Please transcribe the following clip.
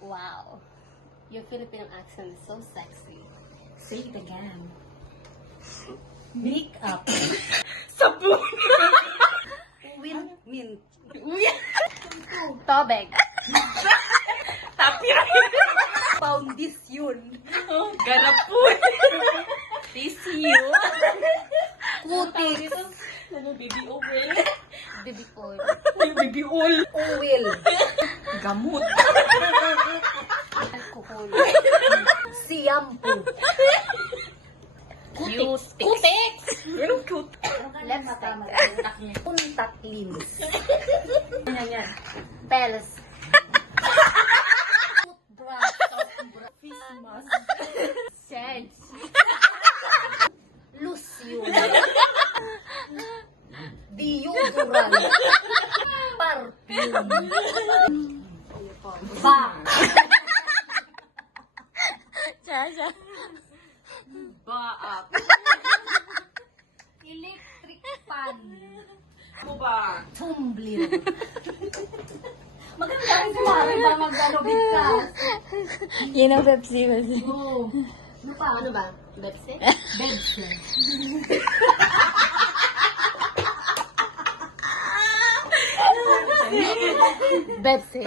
Wow. Your Filipino accent is so sexy. Say it again. Makeup. Sabon! Mint. Tobeg. Tapir! Foundation. Garapon! Tissue! Kutik. Ano, baby oil? Baby oil. Yung baby oil. Oil. Gamot. Alcohol. Shampoo. Cutex. Cutex! Anong cute? Lipstick. Contact lens. Yan. Pels. Toothbrush. Face mask. Shades. Lotion. Deodorant. Perfume. Bag. Baak. Electric fan. Ano ba? Tumbler. Maganda rin si Mari ba mag-ano bigkas? Yan ang Pepsi. Oo. Ano pa? Ano ba? Bepsi? Bedset. Bepsi.